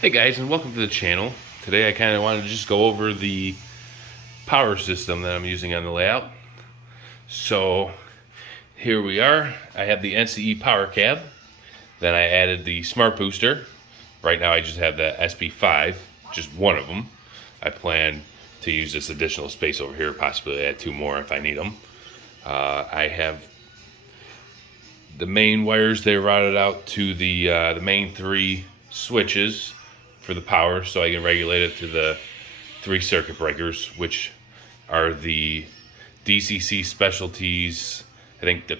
Hey guys, and welcome to the channel. Today I kind of wanted to just go over the power system that I'm using on the layout. So here we are. I have the NCE Powercab. Then I added the Smart Booster. Right now I just have the SP5, just one of them. I plan to use this additional space over here, possibly add two more if I need them. I have the main wires. They routed out to the main three switches for the power, so I can regulate it to the three circuit breakers, which are the DCC specialties. I think the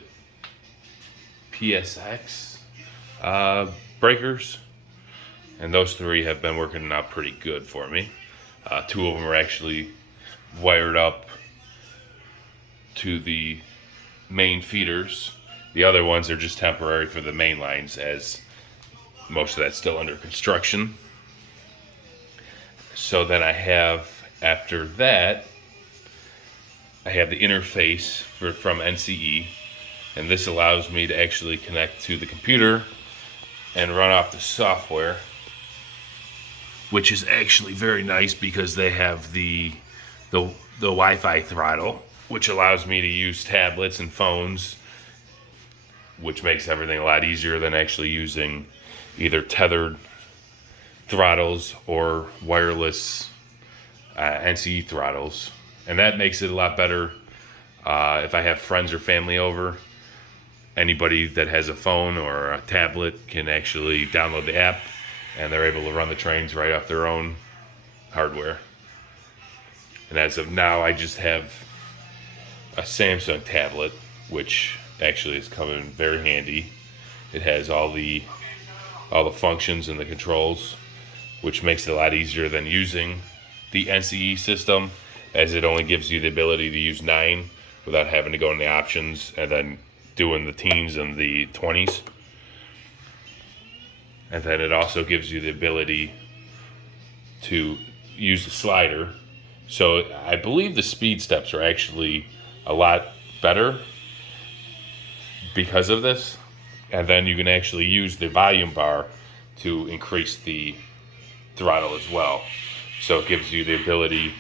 PSX breakers, and those three have been working out pretty good for me. Two of them are actually wired up to the main feeders. The other ones are just temporary for the main lines, as most of that's still under construction. So then I have, after that, I have the interface from NCE, and this allows me to actually connect to the computer and run off the software, which is actually very nice because they have the Wi-Fi throttle, which allows me to use tablets and phones, which makes everything a lot easier than actually using either tethered throttles or wireless NCE throttles. And that makes it a lot better if I have friends or family over. Anybody that has a phone or a tablet can actually download the app, and they're able to run the trains right off their own hardware. And as of now, I just have a Samsung tablet, which actually is coming very handy. It has all the functions and the controls, which makes it a lot easier than using the NCE system, as it only gives you the ability to use 9 without having to go in the options and then doing the teens and the 20s. And then it also gives you the ability to use the slider. So I believe the speed steps are actually a lot better because of this. And then you can actually use the volume bar to increase the throttle as well. So it gives you the ability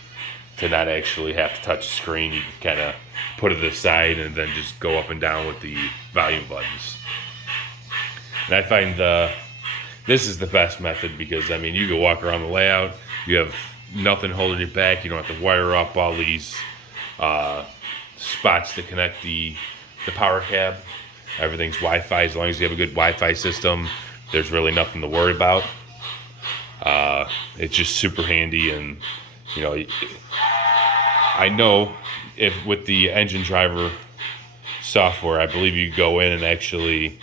to not actually have to touch the screen. You can kind of put it aside and then just go up and down with the volume buttons. And I find this is the best method because, I mean, you can walk around the layout. You have nothing holding you back. You don't have to wire up all these spots to connect the power cab. Everything's Wi-Fi. As long as you have a good Wi-Fi system, there's really nothing to worry about. It's just super handy, and you know, I know if with the engine driver software, I believe you go in and actually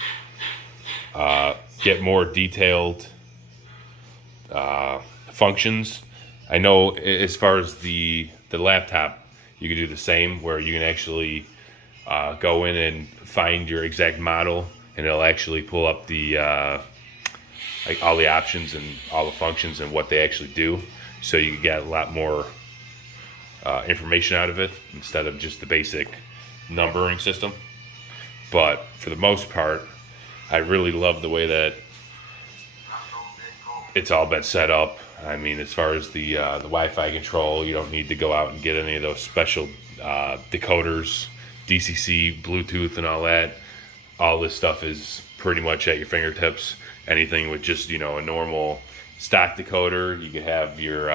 get more detailed functions. I know as far as the laptop, you can do the same, where you can actually go in and find your exact model, and it'll actually pull up the like all the options and all the functions and what they actually do, so you can get a lot more information out of it instead of just the basic numbering system. But for the most part, I really love the way that it's all been set up. I mean, as far as the Wi-Fi control, you don't need to go out and get any of those special decoders, DCC, Bluetooth, and all that. All this stuff is pretty much at your fingertips. Anything with just, you know, a normal stock decoder, you can have your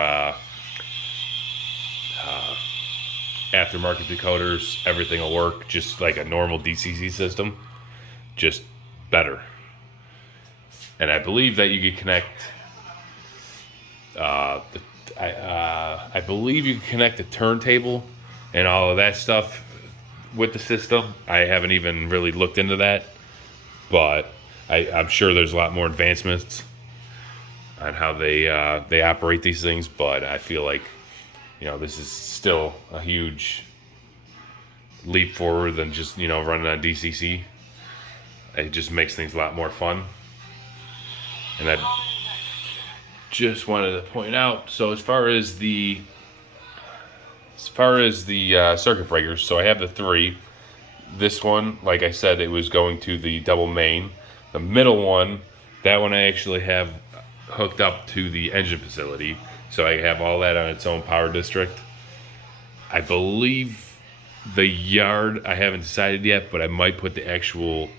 aftermarket decoders. Everything will work just like a normal DCC system, just better. And I believe that you can connect. I believe you can connect the turntable and all of that stuff with the system. I haven't even really looked into that, but I'm sure there's a lot more advancements on how they operate these things. But I feel like, you know, this is still a huge leap forward than just, you know, running on DCC. It just makes things a lot more fun. And I just wanted to point out, so as far as the circuit breakers, so I have the 3. This one, like I said, it was going to the double main. The middle one, that one I actually have hooked up to the engine facility, so I have all that on its own power district. I believe the yard, I haven't decided yet, but I might put the actual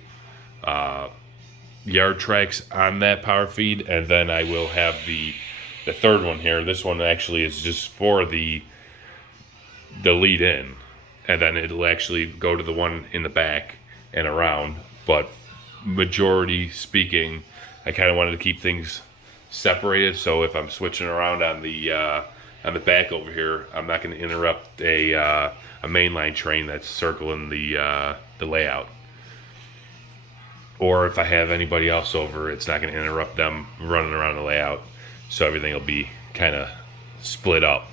yard tracks on that power feed, and then I will have the third one here. This one actually is just for the lead in, and then it'll actually go to the one in the back and around. But majority speaking, I kind of wanted to keep things separated, so if I'm switching around on the back over here, I'm not going to interrupt a mainline train that's circling the layout. Or if I have anybody else over, it's not going to interrupt them running around the layout, so everything will be kind of split up.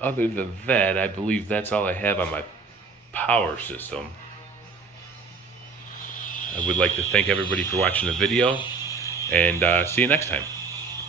Other than that, I believe that's all I have on my power system. I would like to thank everybody for watching the video, and see you next time.